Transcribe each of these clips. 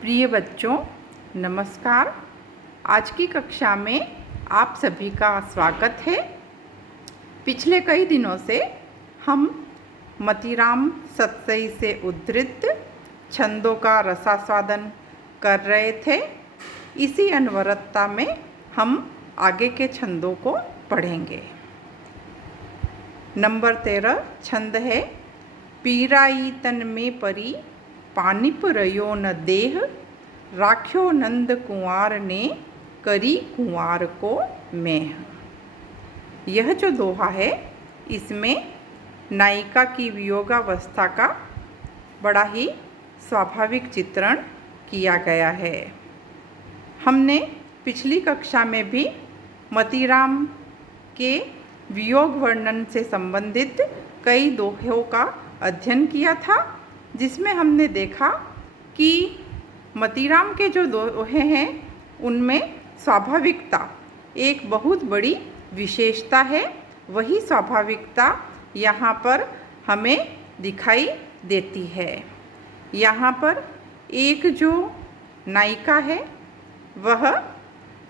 प्रिय बच्चों, नमस्कार। आज की कक्षा में आप सभी का स्वागत है। पिछले कई दिनों से हम मतीराम सतसई से उद्धृत छंदों का रसास्वादन कर रहे थे। इसी अनवरतता में हम आगे के छंदों को पढ़ेंगे। नंबर 13 छंद है, पीराई तन में परी पानिप रयो न देह, राख्यो नंद कुंवार ने करी कुंवार को मेह। यह जो दोहा है, इसमें नायिका की वियोगावस्था का बड़ा ही स्वाभाविक चित्रण किया गया है। हमने पिछली कक्षा में भी मतीराम के वियोग वर्णन से संबंधित कई दोहों का अध्ययन किया था, जिसमें हमने देखा कि मतीराम के जो दोहे हैं उनमें स्वाभाविकता एक बहुत बड़ी विशेषता है। वही स्वाभाविकता यहाँ पर हमें दिखाई देती है। यहाँ पर एक जो नायिका है वह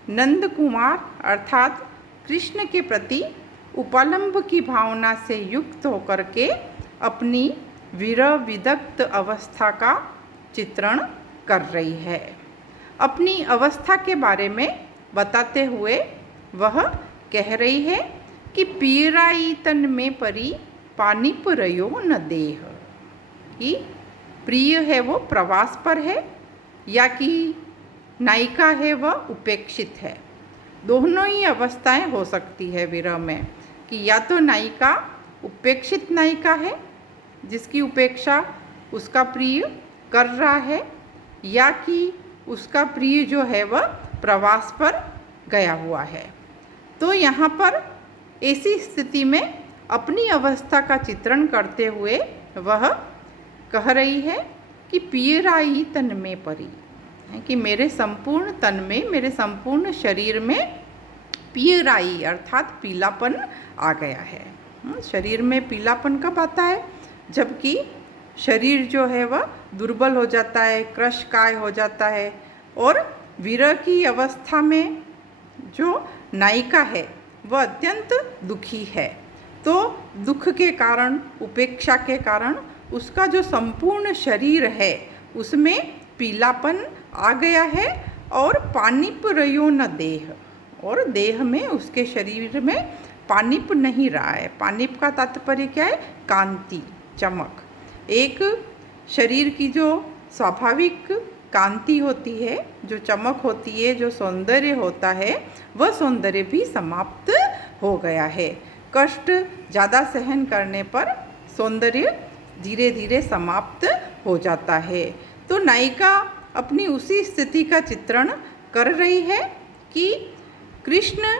नंद कुमार अर्थात कृष्ण के प्रति उपालंब की भावना से युक्त होकर के अपनी विरह विदग्ध अवस्था का चित्रण कर रही है। अपनी अवस्था के बारे में बताते हुए वह कह रही है कि पीराई तन में परी पानिप रयो न देह, कि प्रिय है वो प्रवास पर है या कि नायिका है वह उपेक्षित है। दोनों ही अवस्थाएं हो सकती है विरह में, कि या तो नायिका उपेक्षित नायिका है जिसकी उपेक्षा उसका प्रिय कर रहा है, या कि उसका प्रिय जो है वह प्रवास पर गया हुआ है। तो यहाँ पर ऐसी स्थिति में अपनी अवस्था का चित्रण करते हुए वह कह रही है कि पीराई तन में परी, कि मेरे संपूर्ण तन में, मेरे संपूर्ण शरीर में पीराई अर्थात पीलापन आ गया है। शरीर में पीलापन कब आता है? जबकि शरीर जो है वह दुर्बल हो जाता है, क्रशकाय हो जाता है। और विरह की अवस्था में जो नायिका है वह अत्यंत दुखी है। तो दुख के कारण, उपेक्षा के कारण उसका जो संपूर्ण शरीर है उसमें पीलापन आ गया है। और पानिप रयो न देह, और देह में, उसके शरीर में पानिप नहीं रहा है। पानिप का तात्पर्य क्या है? कांति, चमक। एक शरीर की जो स्वाभाविक कांति होती है, जो चमक होती है, जो सौंदर्य होता है, वह सौंदर्य भी समाप्त हो गया है। कष्ट ज़्यादा सहन करने पर सौंदर्य धीरे धीरे समाप्त हो जाता है। तो नायिका अपनी उसी स्थिति का चित्रण कर रही है कि कृष्ण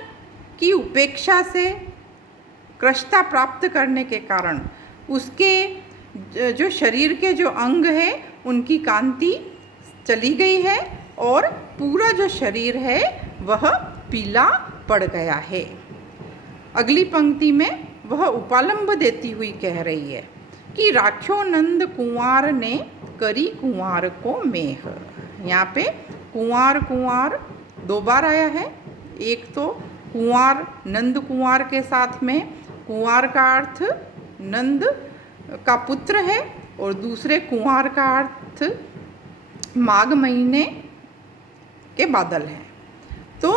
की उपेक्षा से कृशता प्राप्त करने के कारण उसके जो शरीर के जो अंग है उनकी कांति चली गई है और पूरा जो शरीर है वह पीला पड़ गया है। अगली पंक्ति में वह उपालंब देती हुई कह रही है कि राख्यो नंद कुंवार ने करी कुंवार को मेह। यहाँ पे कुंवार कुंवार दो बार आया है। एक तो कुंवार नंद कुंवार के साथ में कुंवार का अर्थ नंद का पुत्र है, और दूसरे कुंवार का अर्थ माघ महीने के बादल हैं। तो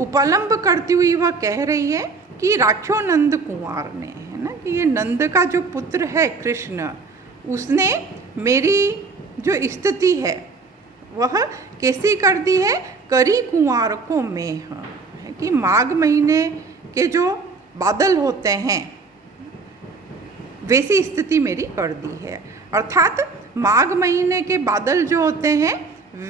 उपालंब करती हुई वह कह रही है कि राख्यो नंद कुंवार ने, है ना, कि ये नंद का जो पुत्र है कृष्ण, उसने मेरी जो स्थिति है वह कैसी कर दी है? करी कुंवार को मेह, है कि माघ महीने के जो बादल होते हैं वैसी स्थिति मेरी कर दी है। अर्थात माघ महीने के बादल जो होते हैं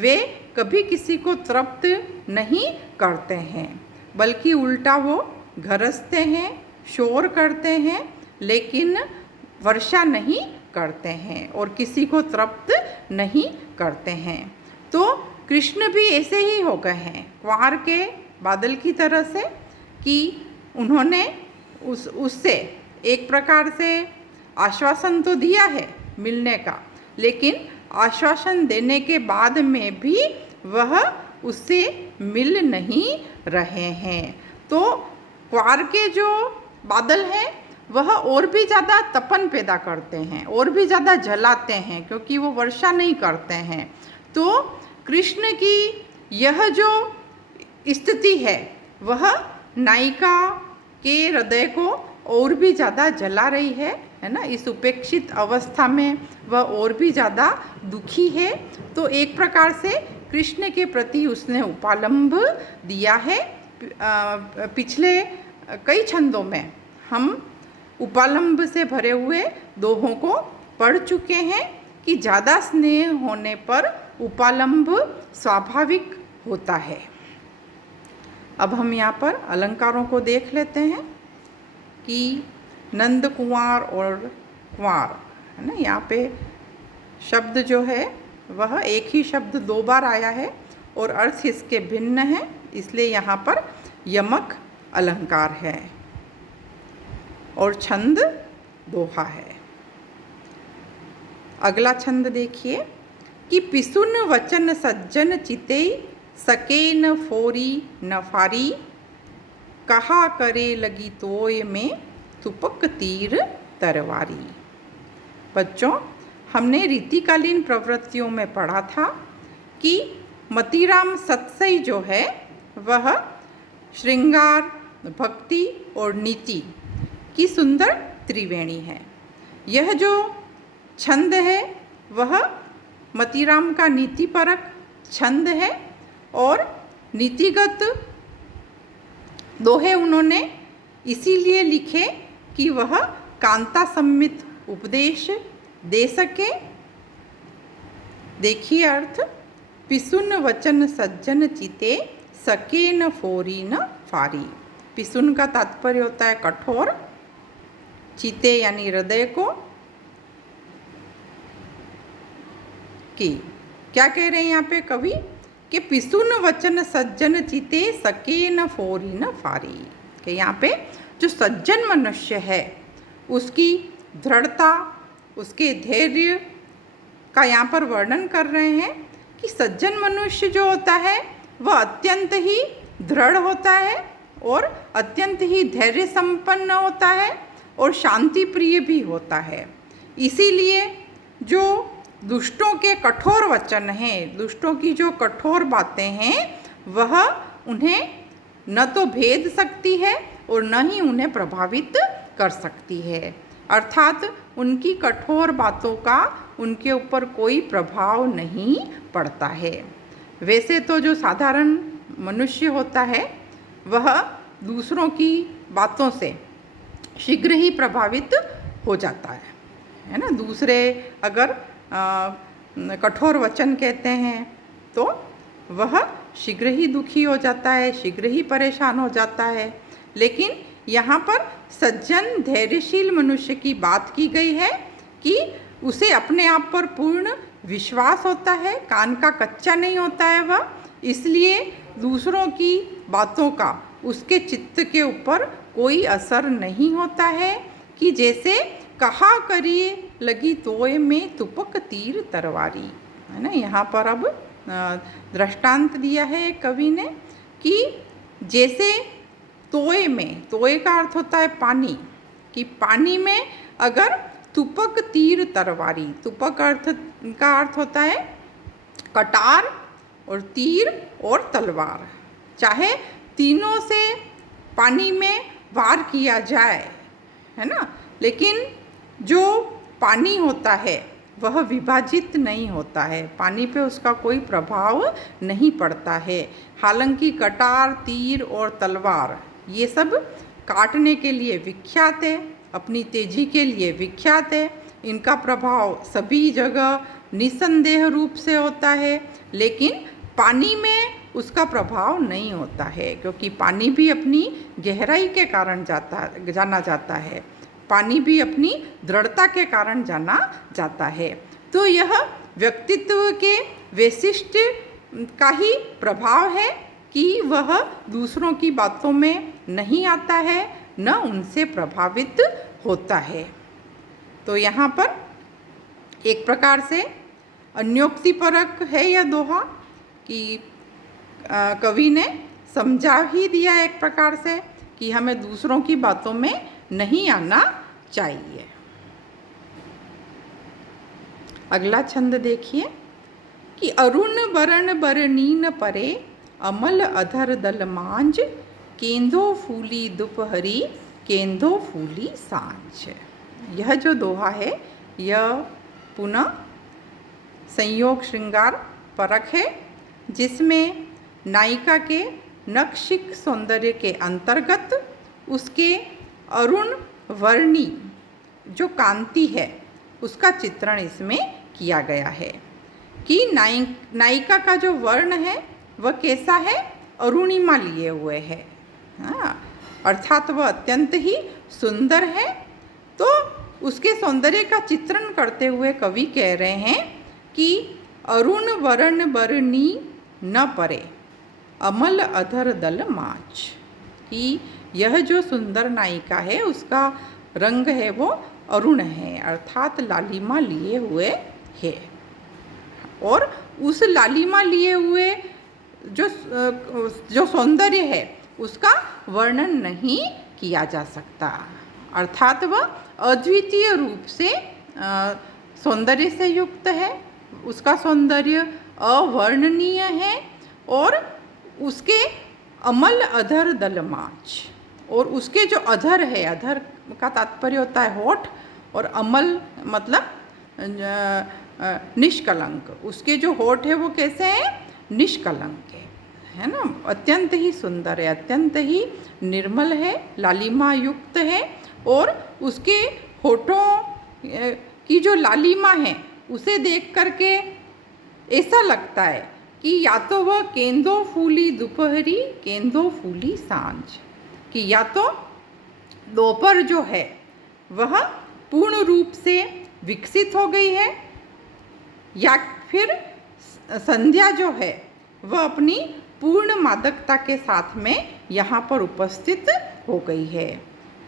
वे कभी किसी को तृप्त नहीं करते हैं, बल्कि उल्टा वो गरजते हैं, शोर करते हैं, लेकिन वर्षा नहीं करते हैं और किसी को तृप्त नहीं करते हैं। तो कृष्ण भी ऐसे ही हो गए हैं, कुंवार के बादल की तरह से, कि उन्होंने उससे एक प्रकार से आश्वासन तो दिया है मिलने का, लेकिन आश्वासन देने के बाद में भी वह उससे मिल नहीं रहे हैं। तो क्वार के जो बादल हैं वह और भी ज़्यादा तपन पैदा करते हैं, और भी ज़्यादा जलाते हैं, क्योंकि वो वर्षा नहीं करते हैं। तो कृष्ण की यह जो स्थिति है वह नायिका के हृदय को और भी ज़्यादा जला रही है ना। इस उपेक्षित अवस्था में वह और भी ज़्यादा दुखी है। तो एक प्रकार से कृष्ण के प्रति उसने उपालंब दिया है। पिछले कई छंदों में हम उपालंब से भरे हुए दोहों को पढ़ चुके हैं कि ज़्यादा स्नेह होने पर उपालंब स्वाभाविक होता है। अब हम यहाँ पर अलंकारों को देख लेते हैं कि नंद कुंवर और कुंवर है ना। यहाँ पे शब्द जो है वह एक ही शब्द 2 बार आया है और अर्थ इसके भिन्न है, इसलिए यहाँ पर यमक अलंकार है और छंद दोहा है। अगला छंद देखिए कि पिसुन वचन सज्जन चिते सके न फोरी न फारी, कहा करे लगी तोय में तुपक तीर तरवारी। बच्चों, हमने रीतिकालीन प्रवृत्तियों में पढ़ा था कि मतीराम सतसई जो है वह श्रृंगार, भक्ति और नीति की सुंदर त्रिवेणी है। यह जो छंद है वह मतीराम का नीतिपरक छंद है और नीतिगत दोहे उन्होंने इसीलिए लिखे कि वह कांता सम्मित उपदेश दे सके। देखिए अर्थ, पिसुन वचन सज्जन चिते सके न फोरी न फारी। पिसुन का तात्पर्य होता है कठोर, चिते यानी हृदय को। कि क्या कह रहे हैं यहाँ पे कवि कि पिसुन वचन सज्जन चिते सके न फोरी न फारी। कि यहाँ पे जो सज्जन मनुष्य है उसकी दृढ़ता, उसके धैर्य का यहाँ पर वर्णन कर रहे हैं कि सज्जन मनुष्य जो होता है वह अत्यंत ही दृढ़ होता है और अत्यंत ही धैर्य संपन्न होता है और शांति प्रिय भी होता है। इसीलिए जो दुष्टों के कठोर वचन हैं, दुष्टों की जो कठोर बातें हैं, वह उन्हें न तो भेद सकती है और न ही उन्हें प्रभावित कर सकती है। अर्थात उनकी कठोर बातों का उनके ऊपर कोई प्रभाव नहीं पड़ता है। वैसे तो जो साधारण मनुष्य होता है वह दूसरों की बातों से शीघ्र ही प्रभावित हो जाता है ना। दूसरे अगर कठोर वचन कहते हैं तो वह शीघ्र ही दुखी हो जाता है, शीघ्र ही परेशान हो जाता है। लेकिन यहाँ पर सज्जन धैर्यशील मनुष्य की बात की गई है कि उसे अपने आप पर पूर्ण विश्वास होता है, कान का कच्चा नहीं होता है वह, इसलिए दूसरों की बातों का उसके चित्त के ऊपर कोई असर नहीं होता है। कि जैसे कहा करिए लगी तोय में तुपक तीर तरवारी, है ना। यहाँ पर अब दृष्टांत दिया है कवि ने कि जैसे तोय में, तोय का अर्थ होता है पानी, कि पानी में अगर तुपक तीर तरवारी, तुपक का अर्थ होता है कटार और तीर और तलवार, चाहे तीनों से पानी में वार किया जाए, है ना, लेकिन जो पानी होता है वह विभाजित नहीं होता है, पानी पे उसका कोई प्रभाव नहीं पड़ता है। हालांकि कटार, तीर और तलवार ये सब काटने के लिए विख्यात है, अपनी तेजी के लिए विख्यात है, इनका प्रभाव सभी जगह निसंदेह रूप से होता है, लेकिन पानी में उसका प्रभाव नहीं होता है, क्योंकि पानी भी अपनी गहराई के कारण जाना जाता है, पानी भी अपनी दृढ़ता के कारण जाना जाता है। तो यह व्यक्तित्व के वैशिष्ट का ही प्रभाव है कि वह दूसरों की बातों में नहीं आता है, न उनसे प्रभावित होता है। तो यहाँ पर एक प्रकार से अन्योक्तिपरक है यह दोहा कि कवि ने समझा ही दिया एक प्रकार से कि हमें दूसरों की बातों में नहीं आना चाहिए। अगला छंद देखिए कि अरुण वरण बरनीन परे अमल अधर दल मांझ केंदो फूली दुपहरी केंदो फूली सांझ। यह जो दोहा है यह पुनः संयोग श्रृंगार परक है, जिसमें नायिका के नक्षिक सौंदर्य के अंतर्गत उसके अरुण वर्णी जो कांति है उसका चित्रण इसमें किया गया है कि नायिका का जो वर्ण है वह कैसा है, अरुणिमा लिए हुए है, हाँ, अर्थात वह अत्यंत ही सुंदर है। तो उसके सौंदर्य का चित्रण करते हुए कवि कह रहे हैं कि अरुण वरण बरनी न परे अमल अधर दल मांझ, कि यह जो सुंदर नायिका है उसका रंग है वो अरुण है, अर्थात लालिमा लिए हुए है। और उस लालिमा लिए हुए जो सौंदर्य है उसका वर्णन नहीं किया जा सकता, अर्थात वह अद्वितीय रूप से सौंदर्य से युक्त है, उसका सौंदर्य अवर्णनीय है और उसके अमल अधर दल मांझ, और उसके जो अधर है, अधर का तात्पर्य होता है होठ, और अमल मतलब निष्कलंक, उसके जो होठ है वो कैसे हैं, निष्कलंक है ना, अत्यंत ही सुंदर है, अत्यंत ही निर्मल है, लालिमा युक्त है। और उसके होठों की जो लालिमा है उसे देख करके ऐसा लगता है कि या तो वह केंदो फूली दोपहरी केंदो फूली सांझ, कि या तो दोपहर जो है वह पूर्ण रूप से विकसित हो गई है या फिर संध्या जो है वह अपनी पूर्ण मादकता के साथ में यहाँ पर उपस्थित हो गई है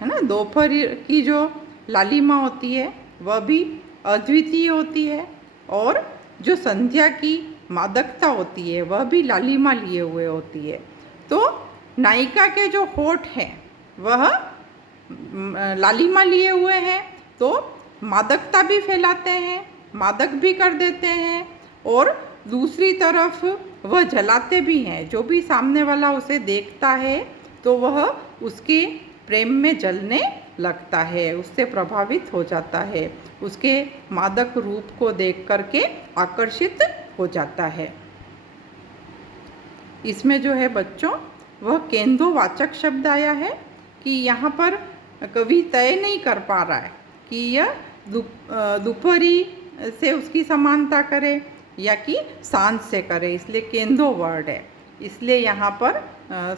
ना। दोपहर की जो लालिमा होती है वह भी अद्वितीय होती है और जो संध्या की मादकता होती है वह भी लालिमा लिए हुए होती है। तो नायिका के जो होठ हैं वह लालिमा लिए हुए हैं, तो मादकता भी फैलाते हैं, मादक भी कर देते हैं, और दूसरी तरफ वह जलाते भी हैं। जो भी सामने वाला उसे देखता है तो वह उसके प्रेम में जलने लगता है, उससे प्रभावित हो जाता है, उसके मादक रूप को देख करके आकर्षित हो जाता है। इसमें जो है बच्चों वह केंद्रवाचक शब्द आया है कि यहाँ पर कवि तय नहीं कर पा रहा है कि यह दोपहरी से उसकी समानता करे या कि सांझ से करे, इसलिए केंद्रो वर्ड है, इसलिए यहाँ पर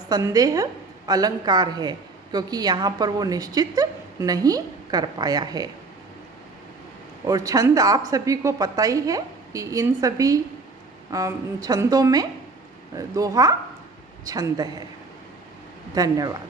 संदेह अलंकार है, क्योंकि यहाँ पर वो निश्चित नहीं कर पाया है। और छंद आप सभी को पता ही है कि इन सभी छंदों में दोहा छंद है। धन्यवाद।